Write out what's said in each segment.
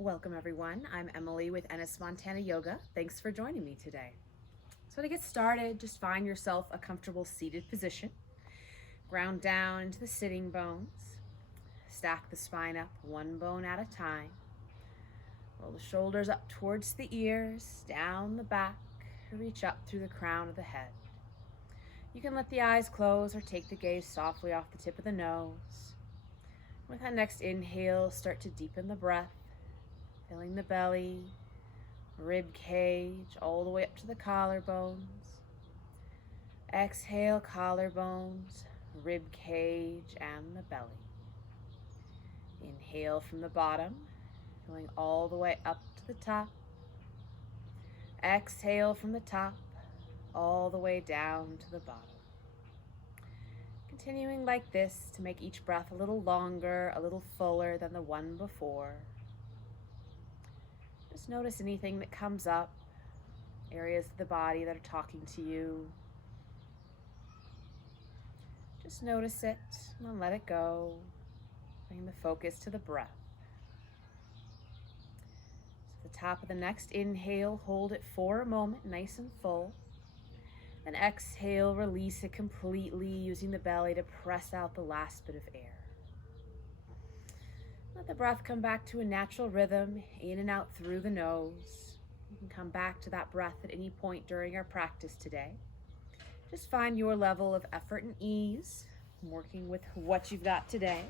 Welcome everyone. I'm Emily with Ennis Montana Yoga. Thanks for joining me today. So to get started, just find yourself a comfortable seated position. Ground down into the sitting bones. Stack the spine up one bone at a time. Roll the shoulders up towards the ears, down the back, reach up through the crown of the head. You can let the eyes close or take the gaze softly off the tip of the nose. With that next inhale, start to deepen the breath, filling the belly, rib cage, all the way up to the collarbones. Exhale, collarbones, rib cage, and the belly. Inhale from the bottom, filling all the way up to the top. Exhale from the top, all the way down to the bottom. Continuing like this to make each breath a little longer, a little fuller than the one before. Just notice anything that comes up, areas of the body that are talking to you. Just notice it and then let it go. Bring the focus to the breath. So at the top of the next inhale, hold it for a moment, nice and full. Then exhale, release it completely, using the belly to press out the last bit of air. Let the breath come back to a natural rhythm, in and out through the nose. You can come back to that breath at any point during our practice today. Just find your level of effort and ease, working with what you've got today.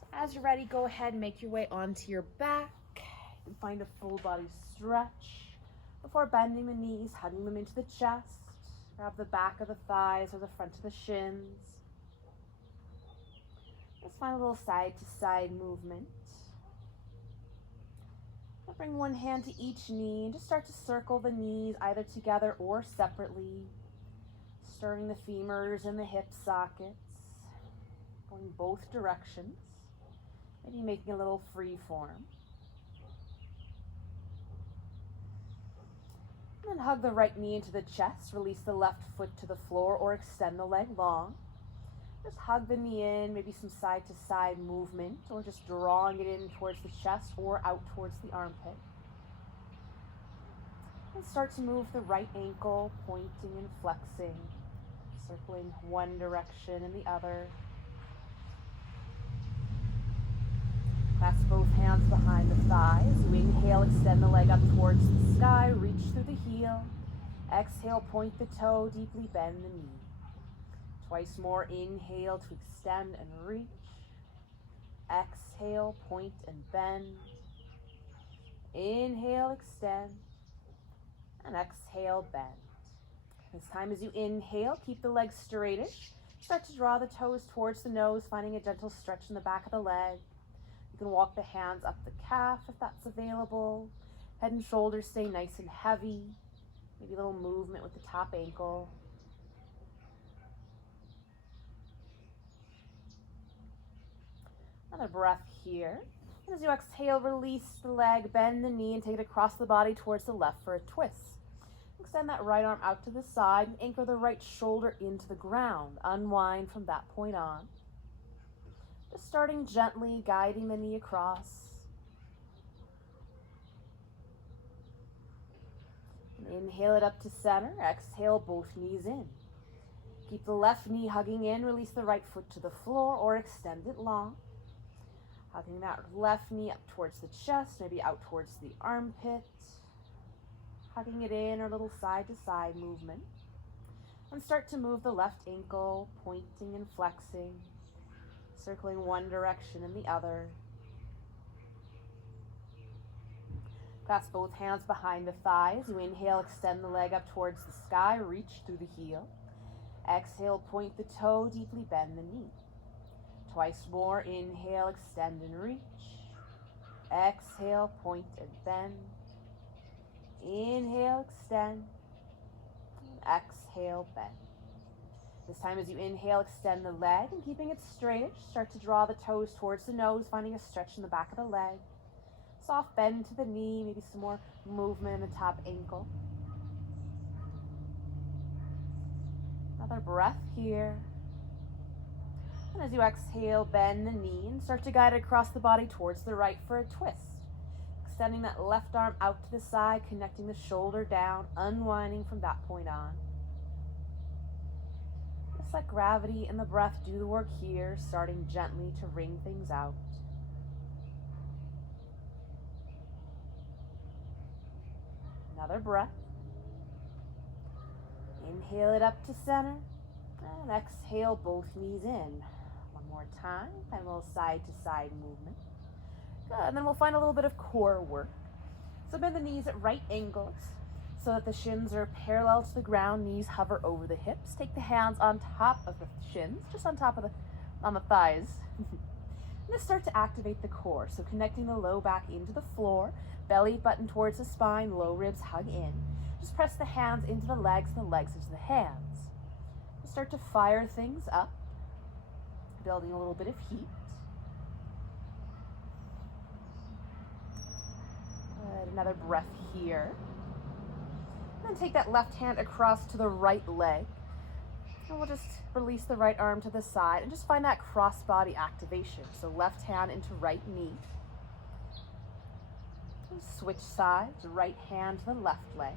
So as you're ready, go ahead and make your way onto your back and find a full body stretch before bending the knees, hugging them into the chest. Grab the back of the thighs or the front of the shins. Just find a little side-to-side movement. Now bring one hand to each knee and just start to circle the knees either together or separately, stirring the femurs and the hip sockets, going both directions, maybe making a little free form. And then hug the right knee into the chest, release the left foot to the floor or extend the leg long. Just hug the knee in, maybe some side-to-side movement, or just drawing it in towards the chest or out towards the armpit. And start to move the right ankle, pointing and flexing, circling one direction and the other. Clasp both hands behind the thighs. You inhale, extend the leg up towards the sky, reach through the heel. Exhale, point the toe, deeply bend the knee. Twice more, inhale to extend and reach. Exhale, point and bend. Inhale, extend, and exhale, bend. This time as you inhale, keep the legs straightish. Start to draw the toes towards the nose, finding a gentle stretch in the back of the leg. You can walk the hands up the calf if that's available. Head and shoulders stay nice and heavy. Maybe a little movement with the top ankle. Another breath here. And as you exhale, release the leg, bend the knee, and take it across the body towards the left for a twist. Extend that right arm out to the side and anchor the right shoulder into the ground. Unwind from that point on. Just starting gently, guiding the knee across. And inhale it up to center. Exhale, both knees in. Keep the left knee hugging in. Release the right foot to the floor or extend it long. Hugging that left knee up towards the chest, maybe out towards the armpit. Hugging it in, or a little side-to-side movement. And start to move the left ankle, pointing and flexing, circling one direction and the other. Clasp both hands behind the thighs. You inhale, extend the leg up towards the sky, reach through the heel. Exhale, point the toe, deeply bend the knee. Twice more, inhale, extend and reach. Exhale, point and bend. Inhale, extend. And exhale, bend. This time as you inhale, extend the leg and keeping it straight, start to draw the toes towards the nose, finding a stretch in the back of the leg. Soft bend to the knee, maybe some more movement in the top ankle. Another breath here. And as you exhale, bend the knee and start to guide it across the body towards the right for a twist. extending that left arm out to the side, connecting the shoulder down, unwinding from that point on. Just let gravity and the breath do the work here, starting gently to wring things out. Another breath. Inhale it up to center, and exhale both knees in. One more time, find a little side-to-side movement. Good, and then we'll find a little bit of core work. So bend the knees at right angles so that the shins are parallel to the ground, knees hover over the hips. Take the hands on top of the shins, just on top of on the thighs. And just start to activate the core. So connecting the low back into the floor, belly button towards the spine, low ribs hug in. Just press the hands into the legs and the legs into the hands. Just start to fire things up, building a little bit of heat. Good. Another breath here. And then take that left hand across to the right leg. And we'll just release the right arm to the side and just find that cross body activation. So left hand into right knee. And switch sides, right hand to the left leg.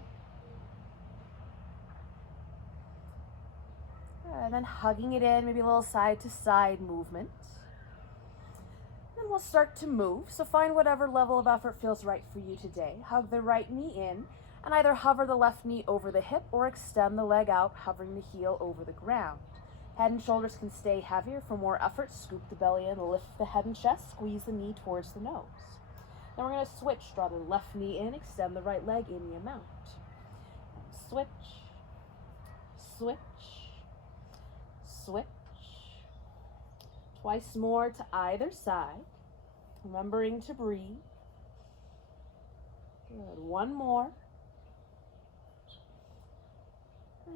And then hugging it in, maybe a little side to side movement. Then we'll start to move. So find whatever level of effort feels right for you today. Hug the right knee in and either hover the left knee over the hip or extend the leg out, hovering the heel over the ground. Head and shoulders can stay heavier. For more effort, scoop the belly in, lift the head and chest, squeeze the knee towards the nose. Then we're going to switch. Draw the left knee in, extend the right leg in the amount. Switch, switch, switch. Twice more to either side, remembering to breathe. Good. One more.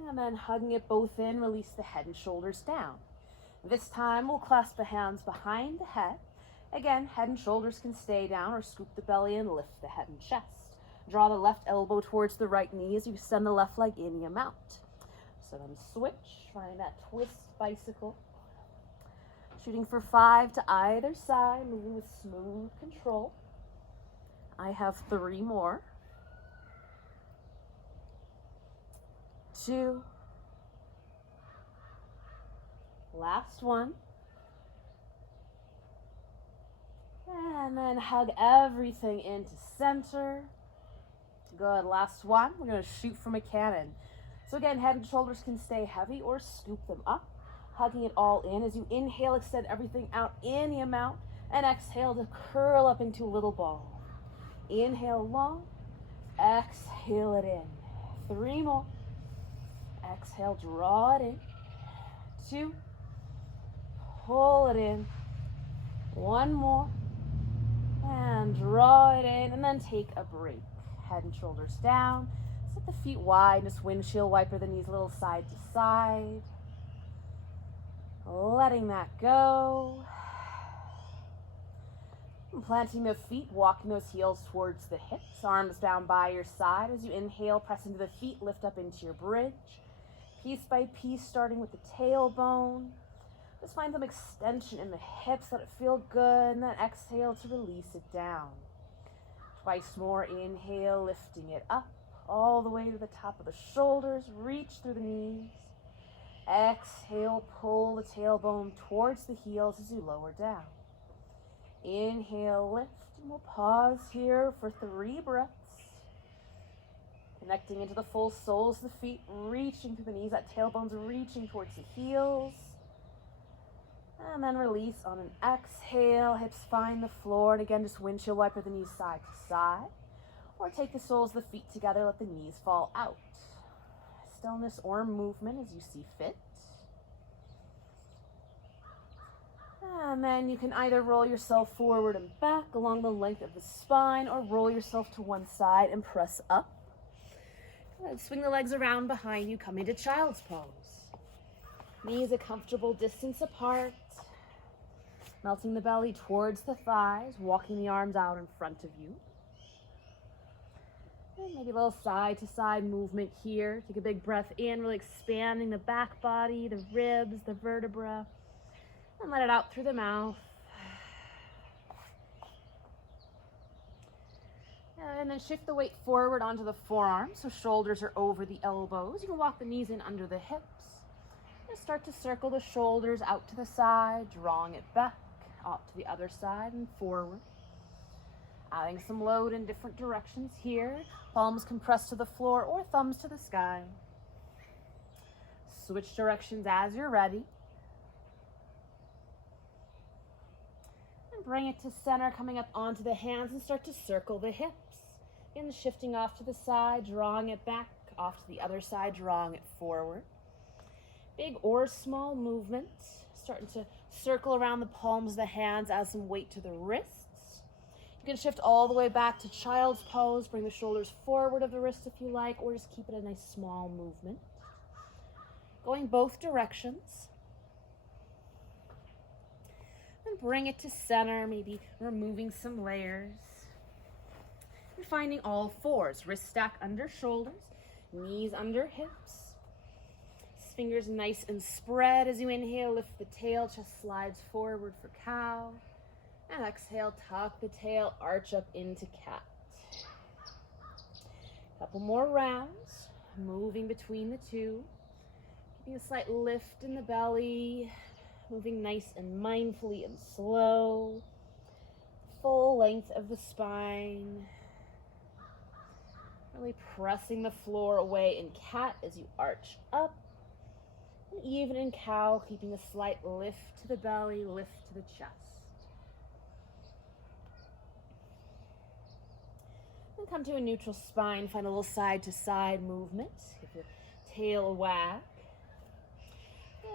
And then hugging it both in, release the head and shoulders down. This time we'll clasp the hands behind the head. Again, head and shoulders can stay down or scoop the belly in, lift the head and chest. Draw the left elbow towards the right knee as you send the left leg in the amount. So then switch, find that twist bicycle. Shooting for 5 to either side, moving with smooth control. I have 3 more. 2. Last one. And then hug everything into center. Good, last one. We're going to shoot from a cannon. So again, head and shoulders can stay heavy or scoop them up. Hugging it all in. As you inhale, extend everything out in the amount. And exhale to curl up into a little ball. Inhale long. Exhale it in. 3 more. Exhale, draw it in. 2. Pull it in. 1 more. And draw it in. And then take a break. Head and shoulders down. Set the feet wide. Just windshield wiper the knees a little side to side. Letting that go. And planting the feet, walking those heels towards the hips. Arms down by your side. As you inhale, press into the feet, lift up into your bridge. Piece by piece, starting with the tailbone. Just find some extension in the hips, let it feel good, and then exhale to release it down. Twice more, inhale, lifting it up, all the way to the top of the shoulders, reach through the knees. Exhale, pull the tailbone towards the heels as you lower down. Inhale, lift, and we'll pause here for 3 breaths. Connecting into the full soles of the feet, reaching through the knees, that tailbone's reaching towards the heels. And then release on an exhale, hips find the floor, and again, just windshield wiper the knees side to side. Or take the soles of the feet together, let the knees fall out. Stillness or movement as you see fit. And then you can either roll yourself forward and back along the length of the spine, or roll yourself to one side and press up. Good. Swing the legs around behind you, come into child's pose. Knees a comfortable distance apart. Melting the belly towards the thighs, walking the arms out in front of you. And maybe a little side to side movement here. Take a big breath in, really expanding the back body, the ribs, the vertebra. And let it out through the mouth. And then shift the weight forward onto the forearms, so shoulders are over the elbows. You can walk the knees in under the hips. And start to circle the shoulders out to the side, drawing it back, out to the other side and forward. Adding some load in different directions here. Palms compressed to the floor or thumbs to the sky. Switch directions as you're ready. And bring it to center, coming up onto the hands and start to circle the hips. Again, shifting off to the side, drawing it back, off to the other side, drawing it forward. Big or small movement. Starting to circle around the palms of the hands, add some weight to the wrists. You can shift all the way back to child's pose. Bring the shoulders forward of the wrist if you like, or just keep it a nice small movement. Going both directions. And bring it to center, maybe removing some layers. And finding all fours. Wrist stack under shoulders, knees under hips. Fingers nice and spread as you inhale. Lift the tail, chest slides forward for cow. And exhale, tuck the tail, arch up into cat. Couple more rounds, moving between the two. Keeping a slight lift in the belly, moving nice and mindfully and slow. Full length of the spine. Really pressing the floor away in cat as you arch up. And even in cow, keeping a slight lift to the belly, lift to the chest. And come to a neutral spine, find a little side to side movement. Give your tail a wag.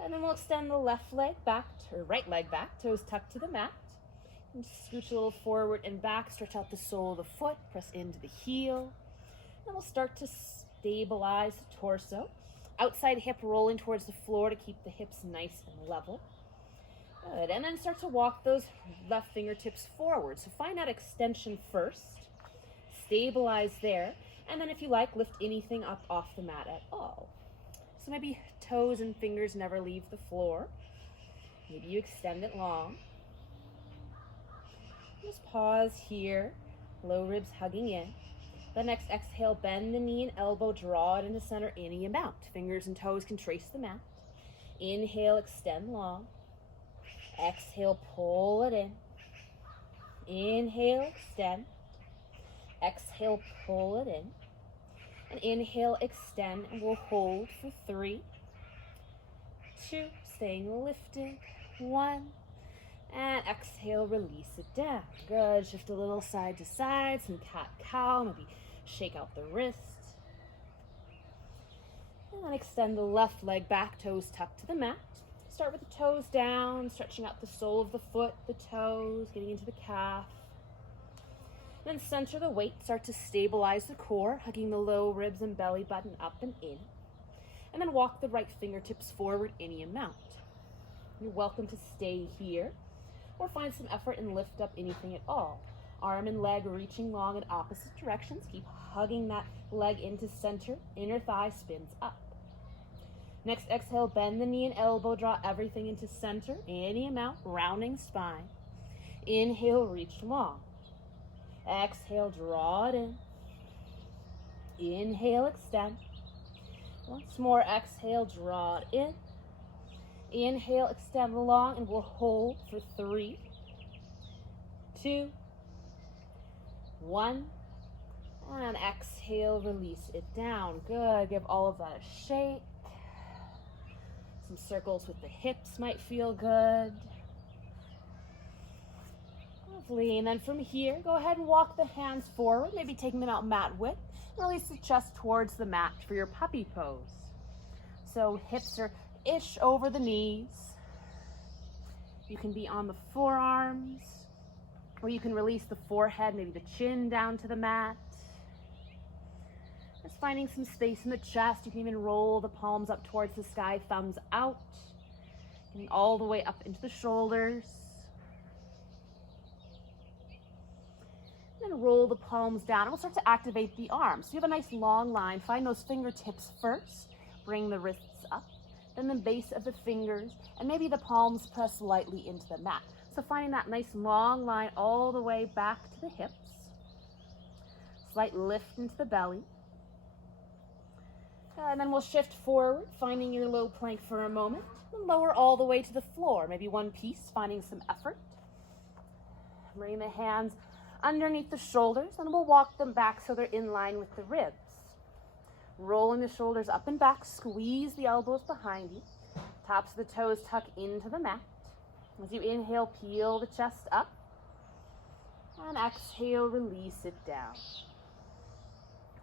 And then we'll extend the left leg back, or right leg back, toes tucked to the mat. And scooch a little forward and back, stretch out the sole of the foot, press into the heel. Then we'll start to stabilize the torso. Outside hip rolling towards the floor to keep the hips nice and level. Good, and then start to walk those left fingertips forward. So find that extension first, stabilize there, and then if you like, lift anything up off the mat at all. So maybe toes and fingers never leave the floor. Maybe you extend it long. Just pause here, low ribs hugging in. The next exhale, bend the knee and elbow, draw it into center any amount. Fingers and toes can trace the mat. Inhale, extend long. Exhale, pull it in. Inhale, extend. Exhale, pull it in. And inhale, extend, and we'll hold for 3, 2, staying lifted, 1. And exhale, release it down. Good, shift a little side to side, some cat-cow, maybe shake out the wrist. And then extend the left leg back, toes tucked to the mat. Start with the toes down, stretching out the sole of the foot, the toes, getting into the calf. Then center the weight, start to stabilize the core, hugging the low ribs and belly button up and in. And then walk the right fingertips forward any amount. You're welcome to stay here, or find some effort and lift up anything at all. Arm and leg reaching long in opposite directions. Keep hugging that leg into center. Inner thigh spins up. Next exhale, bend the knee and elbow. Draw everything into center. Any amount, rounding spine. Inhale, reach long. Exhale, draw it in. Inhale, extend. Once more, exhale, draw it in. Inhale, extend long, and we'll hold for 3, 2, 1. And exhale, release it down. Good. Give all of that a shake. Some circles with the hips might feel good. Lovely. And then from here, go ahead and walk the hands forward, maybe taking them out mat width. Release the chest towards the mat for your puppy pose. So hips are ish over the knees. You can be on the forearms, or you can release the forehead, maybe the chin down to the mat. Just finding some space in the chest. You can even roll the palms up towards the sky, thumbs out, getting all the way up into the shoulders. And then roll the palms down, and we'll start to activate the arms. So you have a nice long line. Find those fingertips first. Bring the wrists up. Then the base of the fingers, and maybe the palms press lightly into the mat. So finding that nice long line all the way back to the hips. slight lift into the belly. And then we'll shift forward, finding your low plank for a moment. And lower all the way to the floor, maybe one piece, finding some effort. Bring the hands underneath the shoulders, and we'll walk them back so they're in line with the ribs. Rolling the shoulders up and back, squeeze the elbows behind you. Tops of the toes tuck into the mat. As you inhale, peel the chest up. And exhale, release it down.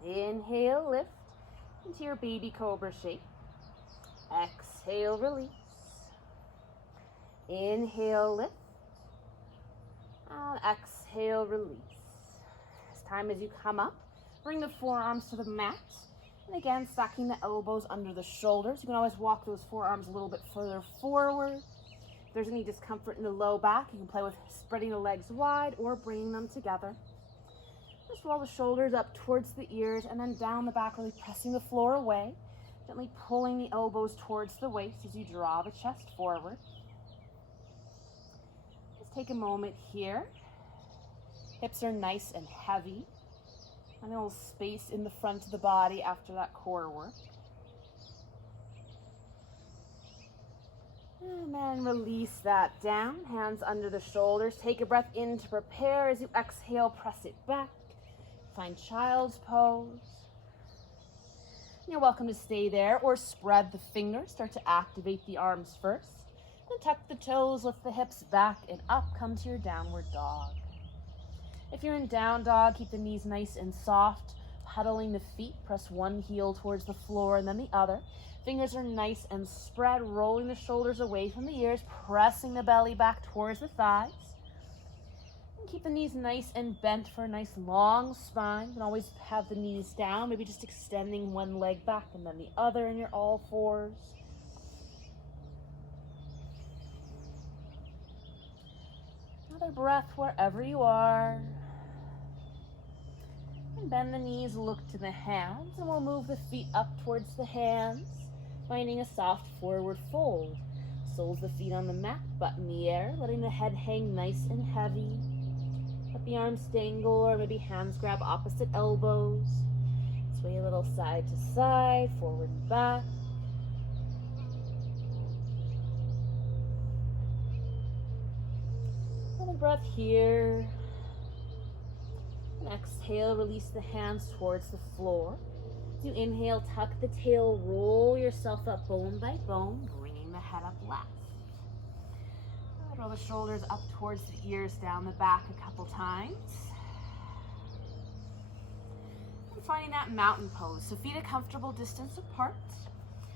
Inhale, lift into your baby cobra shape. Exhale, release. Inhale, lift. And exhale, release. This time as you come up, bring the forearms to the mat. And again, stacking the elbows under the shoulders. You can always walk those forearms a little bit further forward. If there's any discomfort in the low back, you can play with spreading the legs wide or bringing them together. Just roll the shoulders up towards the ears and then down the back, really pressing the floor away. Gently pulling the elbows towards the waist as you draw the chest forward. Just take a moment here. Hips are nice and heavy. And a little space in the front of the body after that core work. And then release that down, hands under the shoulders. Take a breath in to prepare. As you exhale, press it back. Find child's pose. You're welcome to stay there or spread the fingers. Start to activate the arms first. Then tuck the toes, lift the hips back and up. Come to your downward dog. If you're in down dog, keep the knees nice and soft. Huddling the feet, press one heel towards the floor and then the other. Fingers are nice and spread, rolling the shoulders away from the ears, pressing the belly back towards the thighs. And keep the knees nice and bent for a nice long spine. You can always have the knees down, maybe just extending one leg back and then the other in your all fours. Another breath wherever you are. And bend the knees, look to the hands, and we'll move the feet up towards the hands, finding a soft forward fold. Soles the feet on the mat, butt in the air, letting the head hang nice and heavy. Let the arms dangle, or maybe hands grab opposite elbows. Sway a little side to side, forward and back. Another breath here. And exhale, release the hands towards the floor. As you inhale, tuck the tail, roll yourself up bone by bone, bringing the head up left. Roll the shoulders up towards the ears, down the back a couple times. And finding that mountain pose. So feet a comfortable distance apart,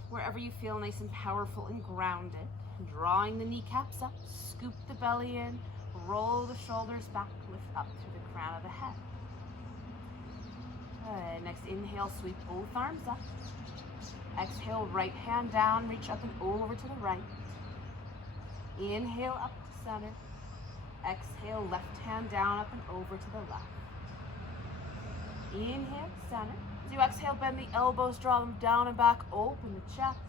wherever you feel nice and powerful and grounded. And drawing the kneecaps up, scoop the belly in, roll the shoulders back, lift up through the crown of the head. Good. Next inhale, sweep both arms up. Exhale, right hand down, reach up and over to the right. Inhale up to center. Exhale, left hand down, up and over to the left. Inhale, center. As you exhale, bend the elbows, draw them down and back, open the chest.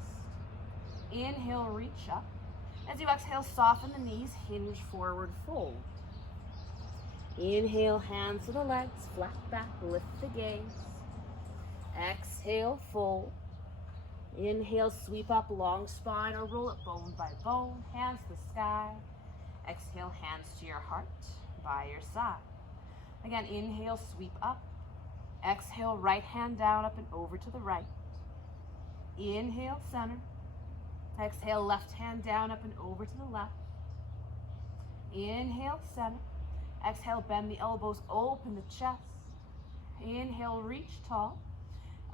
Inhale, reach up. As you exhale, soften the knees, hinge forward, fold. Inhale, hands to the legs, flat back, lift the gaze. Exhale, fold. Inhale, sweep up, long spine, or roll it bone by bone, hands to the sky. Exhale, hands to your heart, by your side. Again, inhale, sweep up. Exhale, right hand down, up and over to the right. Inhale, center. Exhale, left hand down, up and over to the left. Inhale, center. Exhale, bend the elbows, open the chest. Inhale, reach tall.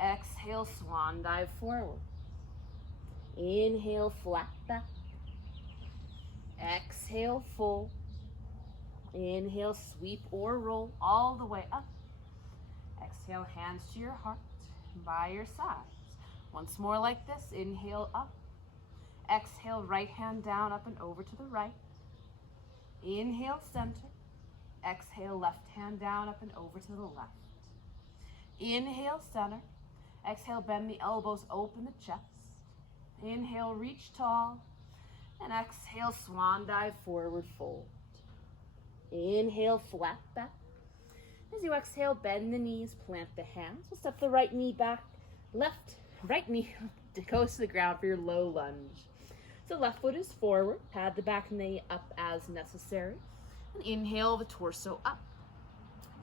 Exhale, swan dive forward. Inhale, flat back. Exhale, fold. Inhale, sweep or roll all the way up. Exhale, hands to your heart, by your sides. Once more like this, inhale up. Exhale, right hand down, up and over to the right. Inhale, center. Exhale, left hand down, up and over to the left. Inhale, center. Exhale, bend the elbows, open the chest. Inhale, reach tall. And exhale, swan dive, forward fold. Inhale, flat back. As you exhale, bend the knees, plant the hands. We'll step the right knee back, right knee goes to the ground for your low lunge. So left foot is forward, pad the back knee up as necessary, and inhale the torso up.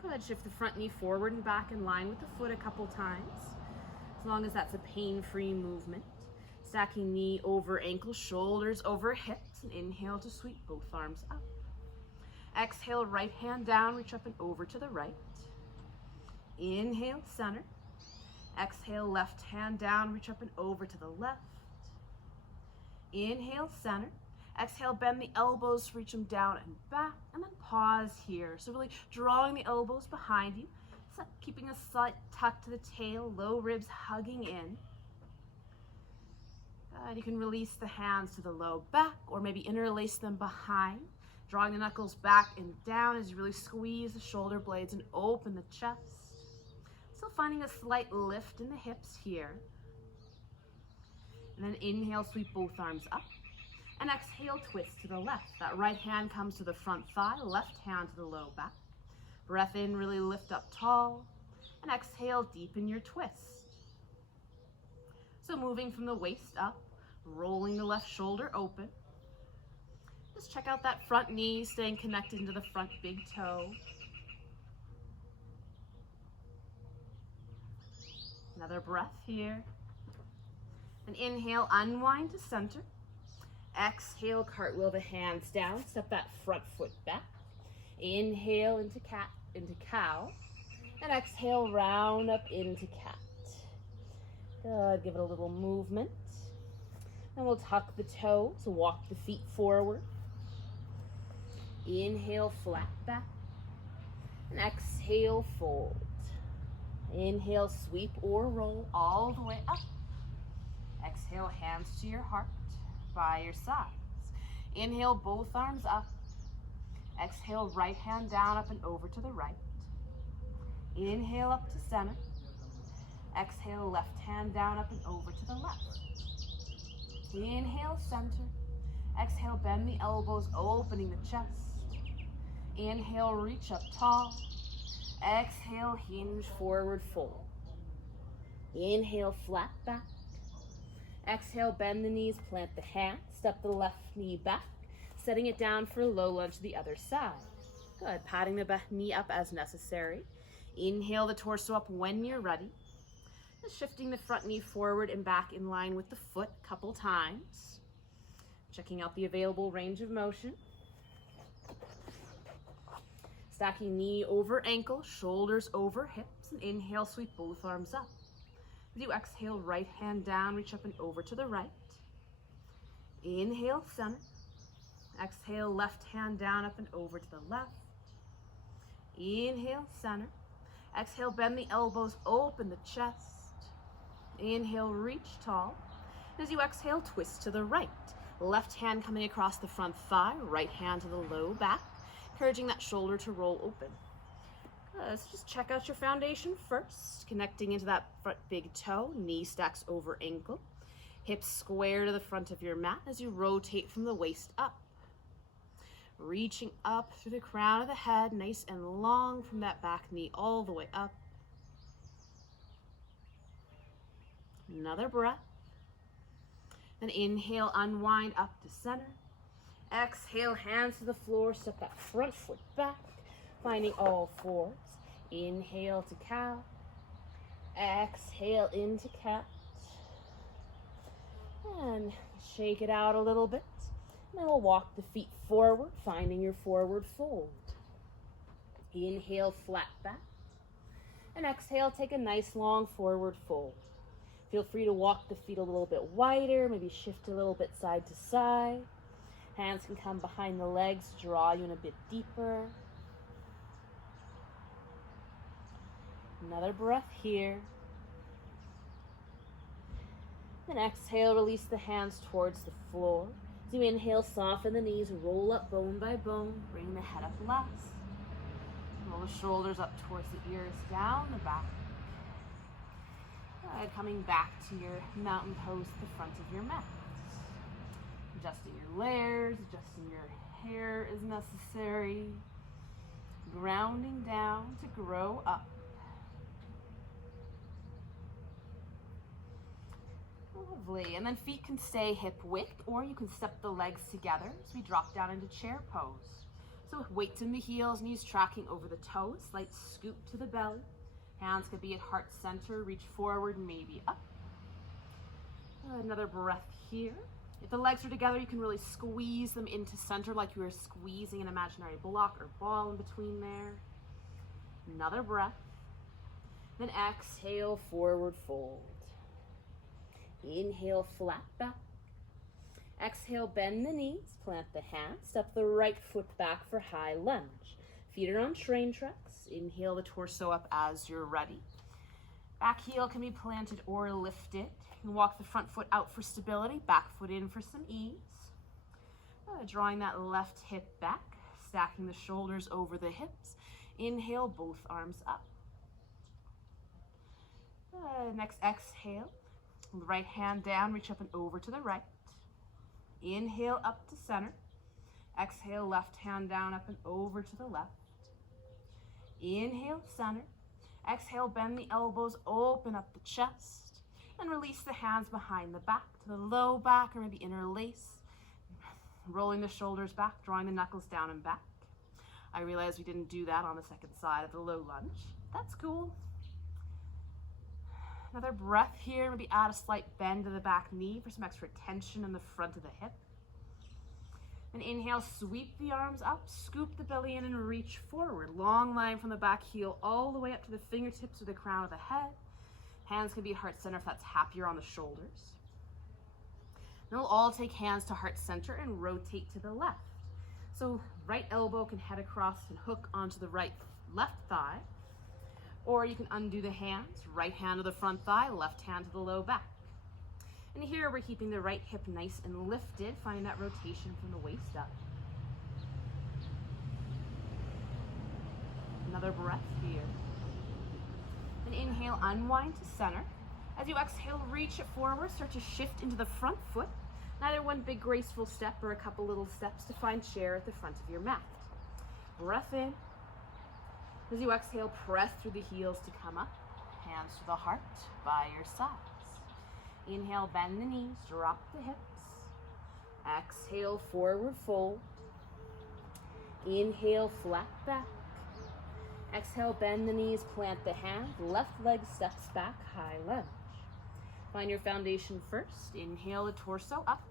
Go ahead, shift the front knee forward and back in line with the foot a couple times, as long as that's a pain-free movement. Stacking knee over ankle, shoulders over hips, and inhale to sweep both arms up. Exhale, right hand down, reach up and over to the right. Inhale, center. Exhale, left hand down, reach up and over to the left. Inhale, center. Exhale, bend the elbows, reach them down and back, and then pause here. So really drawing the elbows behind you, keeping a slight tuck to the tail, low ribs hugging in. Good. You can release the hands to the low back or maybe interlace them behind, drawing the knuckles back and down as you really squeeze the shoulder blades and open the chest. Still finding a slight lift in the hips here. And then inhale, sweep both arms up. And exhale, twist to the left. That right hand comes to the front thigh, left hand to the low back. Breath in, really lift up tall. And exhale, deepen your twist. So moving from the waist up, rolling the left shoulder open. Just check out that front knee, staying connected into the front big toe. Another breath here. And inhale, unwind to center. Exhale, cartwheel the hands down, step that front foot back. Inhale into cat, into cow. And exhale, round up into cat. Good, give it a little movement. And we'll tuck the toes, walk the feet forward. Inhale, flat back. And exhale, fold. Inhale, sweep or roll all the way up. Exhale, hands to your heart by your sides. Inhale, both arms up. Exhale, right hand down, up and over to the right. Inhale, up to center. Exhale, left hand down, up and over to the left. Inhale, center. Exhale, bend the elbows, opening the chest. Inhale, reach up tall. Exhale, hinge forward, fold. Inhale, flat back. Exhale, bend the knees, plant the hands, step the left knee back, setting it down for low lunge to the other side. Good, patting the knee up as necessary. Inhale the torso up when you're ready. Just shifting the front knee forward and back in line with the foot a couple times. Checking out the available range of motion. Stacking knee over ankle, shoulders over hips, and inhale, sweep both arms up. As you exhale, right hand down, reach up and over to the right. Inhale, center. Exhale, left hand down, up and over to the left. Inhale, center. Exhale, bend the elbows, open the chest. Inhale, reach tall. As you exhale, twist to the right. Left hand coming across the front thigh, right hand to the low back, encouraging that shoulder to roll open. So just check out your foundation first, connecting into that front big toe, knee stacks over ankle, hips square to the front of your mat as you rotate from the waist up. Reaching up through the crown of the head, nice and long from that back knee all the way up. Another breath. Then inhale, unwind up to center. Exhale, hands to the floor, step that front foot back, finding all fours. Inhale to cow. Exhale into cat. And shake it out a little bit. And then we'll walk the feet forward, finding your forward fold. Inhale, flat back. And exhale, take a nice long forward fold. Feel free to walk the feet a little bit wider, maybe shift a little bit side to side. Hands can come behind the legs, draw you in a bit deeper. Another breath here. Then exhale, release the hands towards the floor. As you inhale, soften the knees, roll up bone by bone, bring the head up last. Roll the shoulders up towards the ears, down the back. Good. Coming back to your mountain pose at the front of your mat. Adjusting your layers, adjusting your hair is necessary. Grounding down to grow up. Lovely. And then feet can stay hip width, or you can step the legs together as we drop down into chair pose. So with weights in the heels, knees tracking over the toes, slight scoop to the belly. Hands could be at heart center, reach forward, maybe up. Another breath here. If the legs are together, you can really squeeze them into center like you were squeezing an imaginary block or ball in between there. Another breath. Then exhale, forward fold. Inhale, flat back. Exhale, bend the knees, plant the hands, step the right foot back for high lunge. Feet are on train tracks. Inhale the torso up as you're ready. Back heel can be planted or lifted. You can walk the front foot out for stability, back foot in for some ease. Drawing that left hip back, stacking the shoulders over the hips. Inhale, both arms up. Next exhale, right hand down, reach up and over to the right. Inhale, up to center. Exhale, left hand down, up and over to the left. Inhale, center. Exhale, bend the elbows, open up the chest, and release the hands behind the back to the low back or maybe interlace. Rolling the shoulders back, drawing the knuckles down and back. I realize we didn't do that on the second side of the low lunge. That's cool. Another breath here, maybe add a slight bend to the back knee for some extra tension in the front of the hip. And inhale, sweep the arms up, scoop the belly in and reach forward. Long line from the back heel all the way up to the fingertips or the crown of the head. Hands can be heart center if that's happier on the shoulders. Then we'll all take hands to heart center and rotate to the left. So right elbow can head across and hook onto the left thigh. Or you can undo the hands, right hand to the front thigh, left hand to the low back. And here we're keeping the right hip nice and lifted, finding that rotation from the waist up. Another breath here. And inhale, unwind to center. As you exhale, reach it forward, start to shift into the front foot. Either one big graceful step or a couple little steps to find chair at the front of your mat. Breath in. As you exhale, press through the heels to come up. Hands to the heart by your sides. Inhale, bend the knees, drop the hips. Exhale, forward fold. Inhale, flat back. Exhale, bend the knees, plant the hands. Left leg steps back, high lunge. Find your foundation first. Inhale the torso up.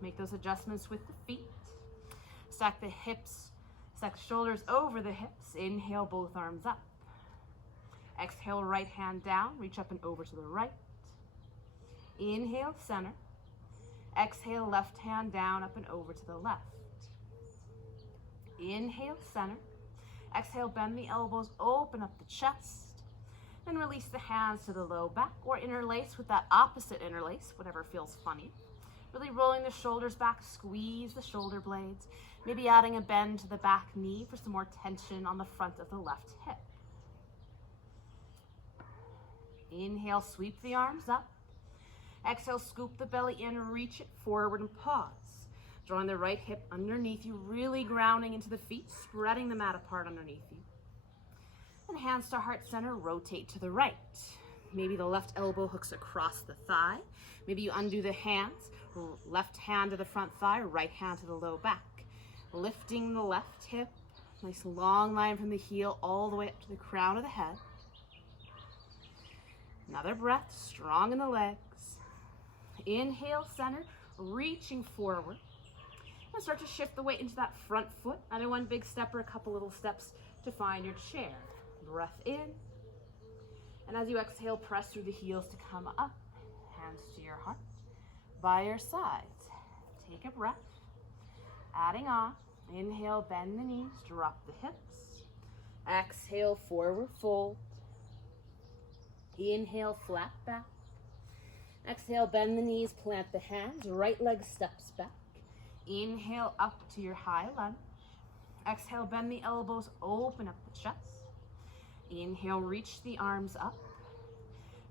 Make those adjustments with the feet. Stack the hips, stack the shoulders over the hips. Inhale, both arms up. Exhale, right hand down, reach up and over to the right. Inhale, center. Exhale, left hand down, up and over to the left. Inhale, center. Exhale, bend the elbows, open up the chest. And release the hands to the low back or interlace with that opposite interlace, whatever feels funny. Really rolling the shoulders back, squeeze the shoulder blades. Maybe adding a bend to the back knee for some more tension on the front of the left hip. Inhale, sweep the arms up. Exhale, scoop the belly in, reach it forward and pause. Drawing the right hip underneath you, really grounding into the feet, spreading the mat apart underneath you. And hands to heart center, rotate to the right. Maybe the left elbow hooks across the thigh. Maybe you undo the hands, left hand to the front thigh, right hand to the low back. Lifting the left hip, nice long line from the heel all the way up to the crown of the head. Another breath, strong in the legs. Inhale, center, reaching forward. And start to shift the weight into that front foot. Either one big step or a couple little steps to find your chair. Breath in. And as you exhale, press through the heels to come up. Hands to your heart. By your sides. Take a breath. Adding on. Inhale, bend the knees, drop the hips. Exhale, forward fold. Inhale, flat back. Exhale, bend the knees, plant the hands. Right leg steps back. Inhale, up to your high lunge. Exhale, bend the elbows, open up the chest. Inhale, reach the arms up.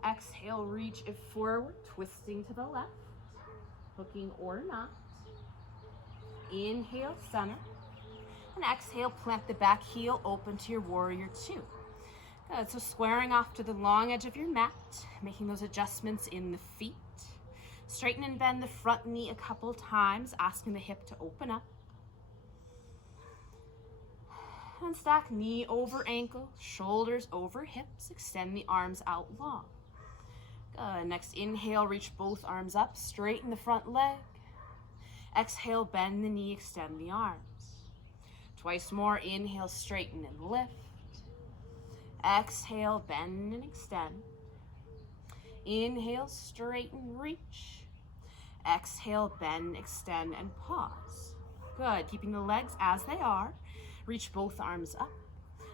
Exhale, reach it forward, twisting to the left, hooking or not. Inhale, center. And exhale, plant the back heel open to your warrior two. Good, so squaring off to the long edge of your mat, making those adjustments in the feet. Straighten and bend the front knee a couple times, asking the hip to open up. And stack knee over ankle, shoulders over hips, extend the arms out long. Good, next inhale, reach both arms up, straighten the front leg. Exhale, bend the knee, extend the arms. Twice more, inhale, straighten and lift. Exhale, bend and extend. Inhale, straighten, reach. Exhale, bend, extend, and pause. Good, keeping the legs as they are. Reach both arms up.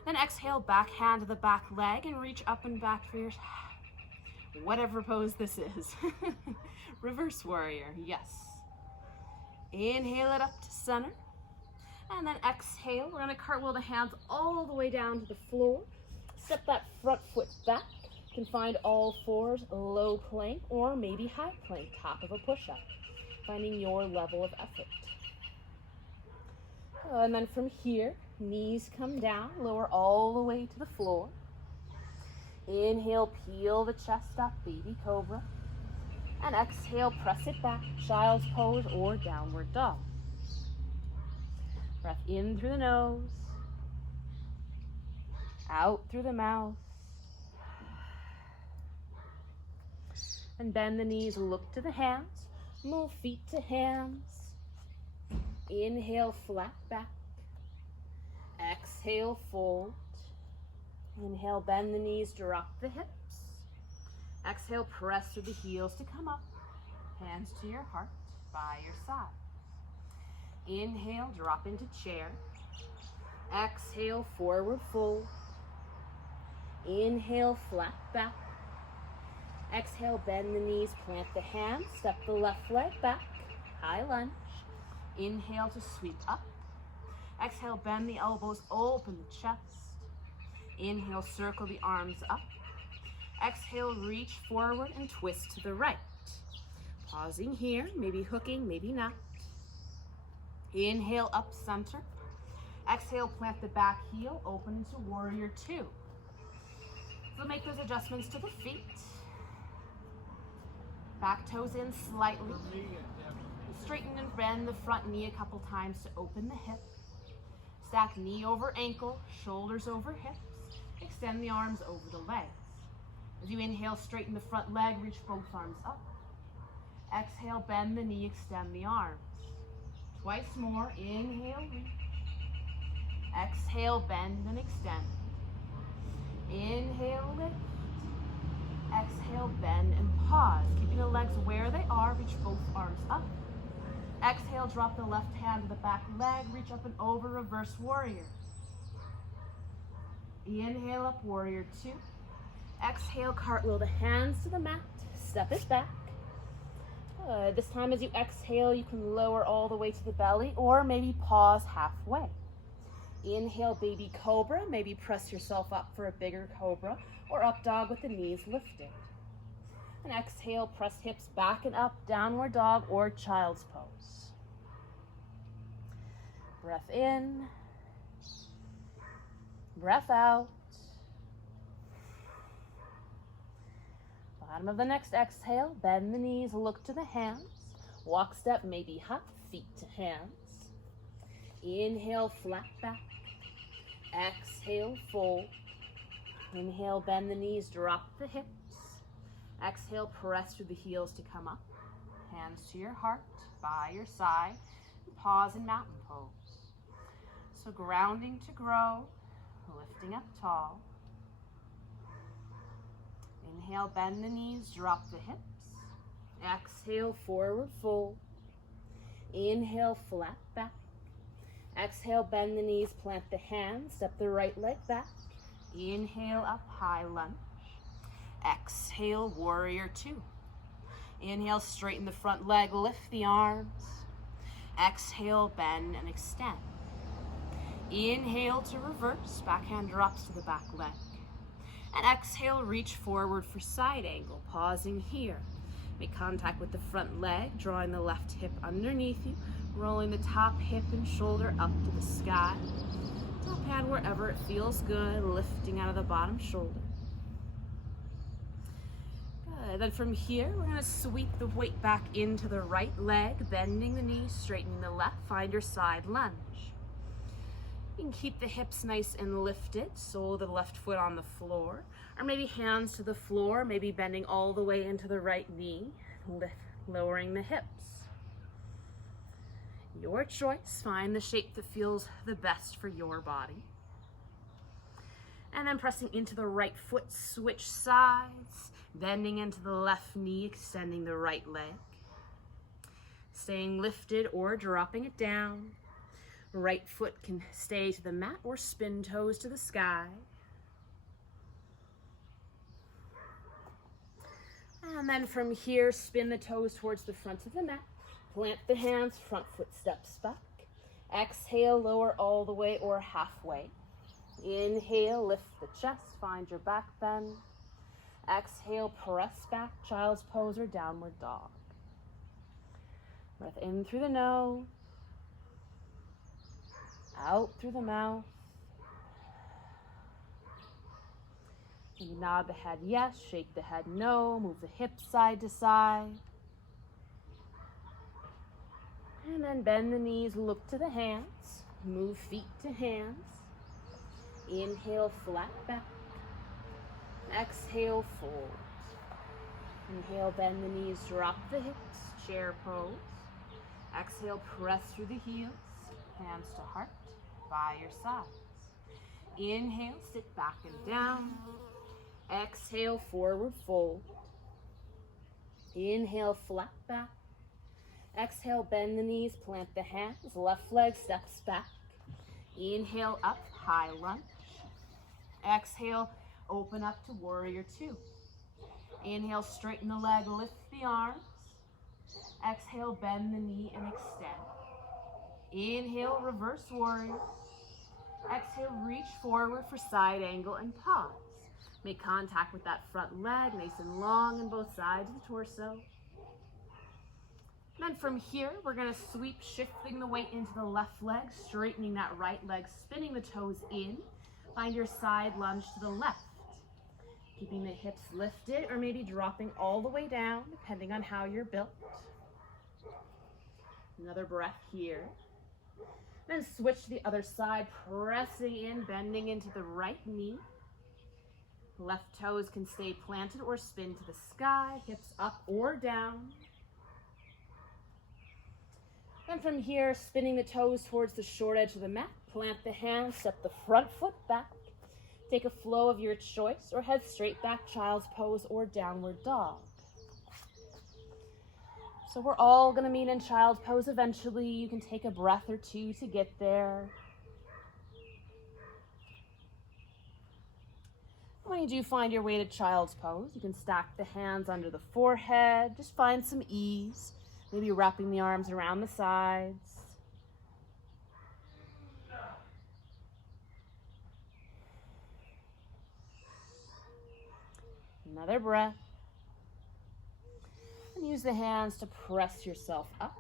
Then exhale, back hand to the back leg and reach up and back for your, whatever pose this is. Reverse warrior, yes. Inhale it up to center. And then exhale, we're gonna cartwheel the hands all the way down to the floor. Step that front foot back. You can find all fours, low plank, or maybe high plank, top of a push-up. Finding your level of effort. And then from here, knees come down, lower all the way to the floor. Inhale, peel the chest up, baby cobra. And exhale, press it back, child's pose or downward dog. Breath in through the nose, out through the mouth. And bend the knees, look to the hands, move feet to hands. Inhale, flat back. Exhale, fold. Inhale, bend the knees, drop the hips. Exhale, press through the heels to come up. Hands to your heart, by your side. Inhale, drop into chair. Exhale, forward fold. Inhale, flat back. Exhale, bend the knees, plant the hands, step the left leg back, high lunge. Inhale to sweep up. Exhale, bend the elbows, open the chest. Inhale, circle the arms up. Exhale, reach forward and twist to the right. Pausing here, maybe hooking, maybe not. Inhale, up center. Exhale, plant the back heel, open into warrior two. So make those adjustments to the feet. Back toes in slightly. Straighten and bend the front knee a couple times to open the hip. Stack knee over ankle, shoulders over hips. Extend the arms over the legs. As you inhale, straighten the front leg, reach both arms up. Exhale, bend the knee, extend the arms. Twice more, inhale, reach. Exhale, bend and extend. Inhale, lift. Exhale, bend and pause. Keeping the legs where they are, reach both arms up. Exhale, drop the left hand to the back leg, reach up and over, reverse warrior. Inhale up, warrior two. Exhale, cartwheel the hands to the mat, step it back. Good. This time as you exhale, you can lower all the way to the belly or maybe pause halfway. Inhale, baby cobra, maybe press yourself up for a bigger cobra or up dog with the knees lifted. And exhale, press hips back and up, downward dog or child's pose. Breath in, breath out. Bottom of the next exhale, bend the knees, look to the hands. Walk step, maybe hop, feet to hands. Inhale, flat back. Exhale, fold. Inhale, bend the knees, drop the hips. Exhale, press through the heels to come up. Hands to your heart, by your side. Pause in mountain pose. So grounding to grow, lifting up tall. Inhale, bend the knees, drop the hips. Exhale, forward fold. Inhale, flat back. Exhale, bend the knees, plant the hands, step the right leg back. Inhale, up, high lunge. Exhale, warrior two. Inhale, straighten the front leg, lift the arms. Exhale, bend and extend. Inhale to reverse, back hand drops to the back leg. And exhale, reach forward for side angle, pausing here. Make contact with the front leg, drawing the left hip underneath you. Rolling the top hip and shoulder up to the sky. Top hand wherever it feels good, lifting out of the bottom shoulder. Good. Then from here, we're going to sweep the weight back into the right leg, bending the knees, straightening the left. Find your side lunge. You can keep the hips nice and lifted, sole of the left foot on the floor, or maybe hands to the floor, maybe bending all the way into the right knee, lowering the hips. Your choice. Find the shape that feels the best for your body. And then pressing into the right foot, switch sides, bending into the left knee, extending the right leg. Staying lifted or dropping it down. Right foot can stay to the mat or spin toes to the sky. And then from here, spin the toes towards the front of the mat. Plant the hands, front foot steps back. Exhale, lower all the way or halfway. Inhale, lift the chest, find your back bend. Exhale, press back, child's pose or downward dog. Breath in through the nose, out through the mouth. And you nod the head yes, shake the head no, move the hips side to side. And then bend the knees, look to the hands, move feet to hands. Inhale, flat back. Exhale, fold. Inhale, bend the knees, drop the hips, chair pose. Exhale, press through the heels, hands to heart, by your sides. Inhale, sit back and down. Exhale, forward fold. Inhale, flat back. Exhale, bend the knees, plant the hands, left leg steps back. Inhale, up, high lunge. Exhale, open up to warrior two. Inhale, straighten the leg, lift the arms. Exhale, bend the knee and extend. Inhale, reverse warrior. Exhale, reach forward for side angle and pause. Make contact with that front leg, nice and long on both sides of the torso. Then from here, we're going to sweep, shifting the weight into the left leg, straightening that right leg, spinning the toes in. Find your side lunge to the left. Keeping the hips lifted or maybe dropping all the way down, depending on how you're built. Another breath here. Then switch to the other side, pressing in, bending into the right knee. Left toes can stay planted or spin to the sky, hips up or down. And from here, spinning the toes towards the short edge of the mat, plant the hands, step the front foot back. Take a flow of your choice or head straight back, child's pose or downward dog. So we're all gonna meet in child's pose eventually. You can take a breath or two to get there. When you do find your way to child's pose, you can stack the hands under the forehead. Just find some ease. Maybe wrapping the arms around the sides. Another breath. And use the hands to press yourself up.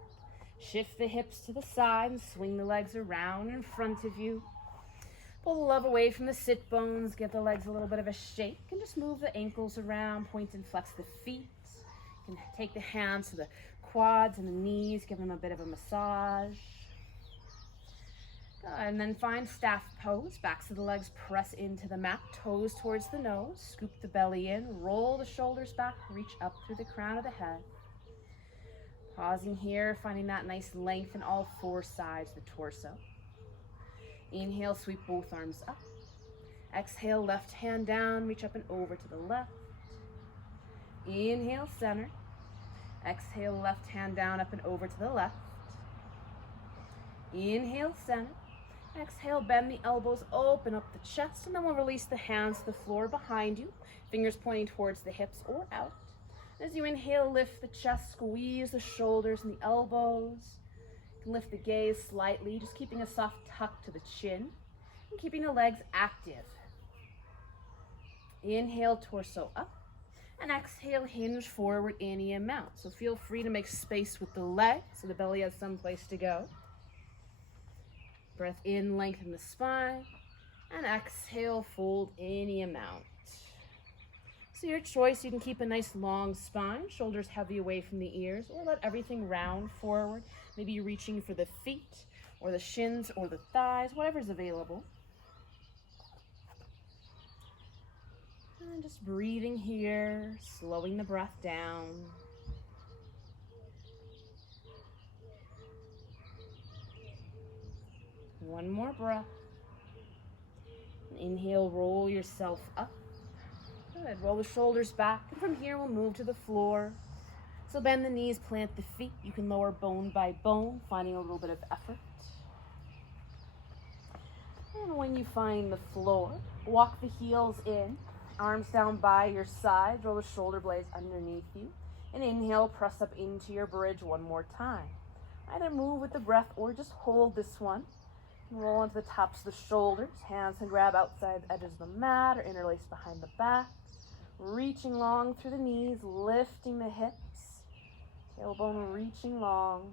Shift the hips to the side and swing the legs around in front of you. Pull the love away from the sit bones. Give the legs a little bit of a shake. And just move the ankles around. Point and flex the feet. You can take the hands to the quads and the knees. Give them a bit of a massage. And then find staff pose. Backs of the legs press into the mat. Toes towards the nose. Scoop the belly in. Roll the shoulders back. Reach up through the crown of the head. Pausing here, finding that nice length in all four sides of the torso. Inhale, sweep both arms up. Exhale, left hand down. Reach up and over to the left. Inhale, center. Exhale, left hand down, up and over to the left. Inhale, center. Exhale, bend the elbows, open up the chest, and then we'll release the hands to the floor behind you. Fingers pointing towards the hips or out. As you inhale, lift the chest, squeeze the shoulders and the elbows. You can lift the gaze slightly, just keeping a soft tuck to the chin and keeping the legs active. Inhale, torso up. And exhale, hinge forward any amount. So feel free to make space with the legs so the belly has some place to go. Breath in, lengthen the spine. And exhale, fold any amount. So your choice, you can keep a nice long spine, shoulders heavy away from the ears, or let everything round forward. Maybe reaching for the feet or the shins or the thighs, whatever's available. And just breathing here, slowing the breath down. One more breath. Inhale, roll yourself up. Good, roll the shoulders back. And from here, we'll move to the floor. So bend the knees, plant the feet. You can lower bone by bone, finding a little bit of effort. And when you find the floor, walk the heels in, arms down by your sides, roll the shoulder blades underneath you. And inhale, press up into your bridge one more time. Either move with the breath or just hold this one. Roll onto the tops of the shoulders. Hands can grab outside the edges of the mat or interlace behind the back. Reaching long through the knees, lifting the hips. Tailbone reaching long.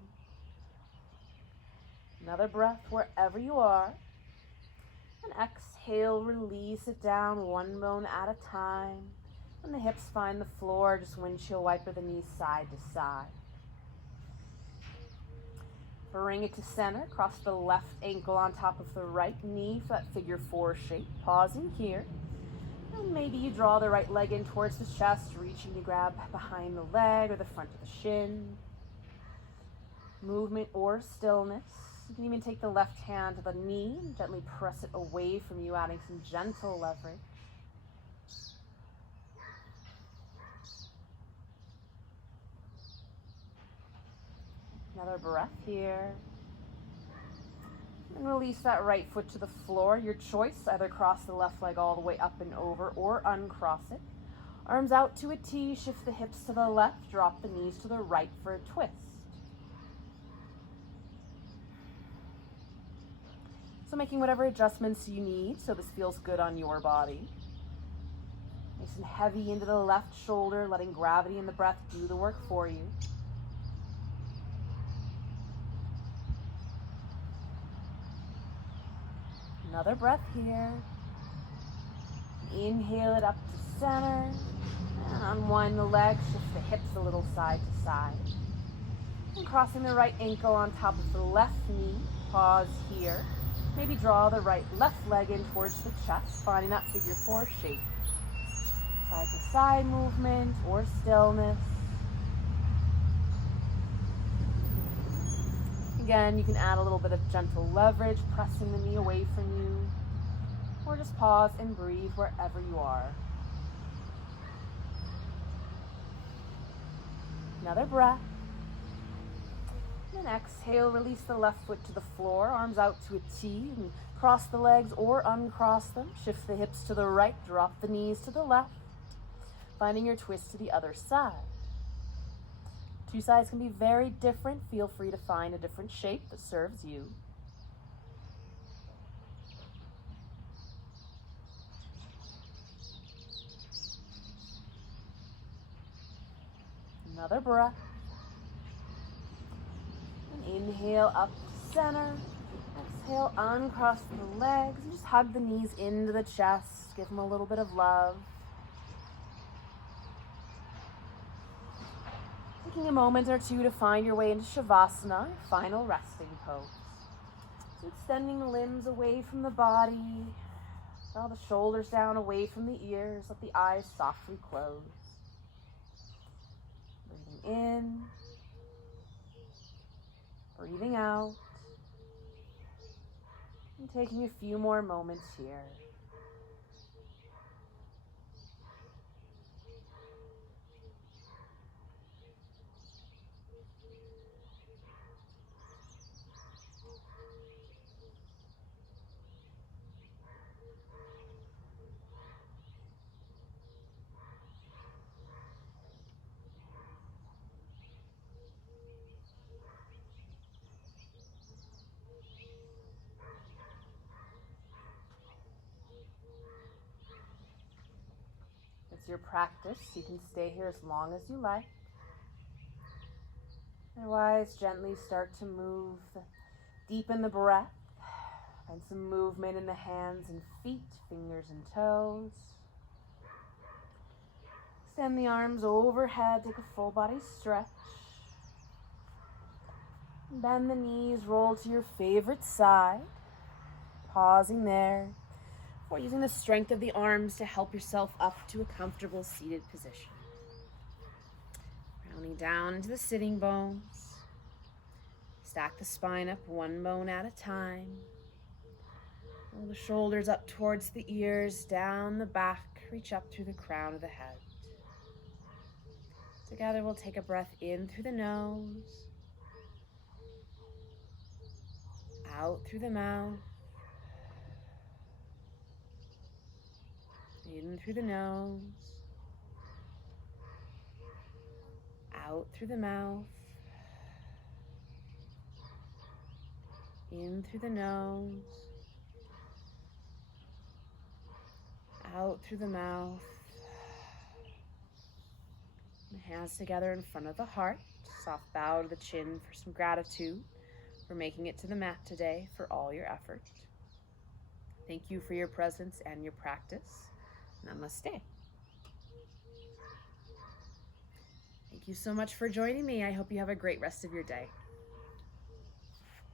Another breath wherever you are. And exhale, release it down one bone at a time. When the hips find the floor, just windshield wiper the knees side to side. Bring it to center, cross the left ankle on top of the right knee for that figure four shape. Pausing here. And maybe you draw the right leg in towards the chest, reaching to grab behind the leg or the front of the shin. Movement or stillness. You can even take the left hand to the knee and gently press it away from you, adding some gentle leverage. Another breath here. And release that right foot to the floor. Your choice, either cross the left leg all the way up and over or uncross it. Arms out to a T, shift the hips to the left, drop the knees to the right for a twist. So making whatever adjustments you need so this feels good on your body. Nice and heavy into the left shoulder, letting gravity and the breath do the work for you. Another breath here. Inhale it up to center. And unwind the legs, shift the hips a little side to side. And crossing the right ankle on top of the left knee. Pause here. Maybe draw the left leg in towards the chest, finding that figure four shape. Side to side movement or stillness. Again, you can add a little bit of gentle leverage, pressing the knee away from you, or just pause and breathe wherever you are. Another breath. And exhale, release the left foot to the floor, arms out to a T, and cross the legs or uncross them. Shift the hips to the right, drop the knees to the left, finding your twist to the other side. Two sides can be very different. Feel free to find a different shape that serves you. Another breath. And inhale up to center. Exhale, uncross the legs. And just hug the knees into the chest. Give them a little bit of love. Taking a moment or two to find your way into Shavasana, final resting pose. So extending the limbs away from the body. Draw the shoulders down away from the ears. Let the eyes softly close. Breathing in. Breathing out. And taking a few more moments here. It's your practice. You can stay here as long as you like. Otherwise, gently start to move, deepen the breath. Find some movement in the hands and feet, fingers and toes. Extend the arms overhead, take a full body stretch. Bend the knees, roll to your favorite side. Pausing there, or using the strength of the arms to help yourself up to a comfortable seated position. Rounding down into the sitting bones. Stack the spine up one bone at a time. Roll the shoulders up towards the ears, down the back, reach up through the crown of the head. Together we'll take a breath in through the nose, out through the mouth, in through the nose, out through the mouth, in through the nose, out through the mouth. And hands together in front of the heart. Soft bow to the chin for some gratitude for making it to the mat today, for all your effort. Thank you for your presence and your practice. Namaste. Thank you so much for joining me. I hope you have a great rest of your day.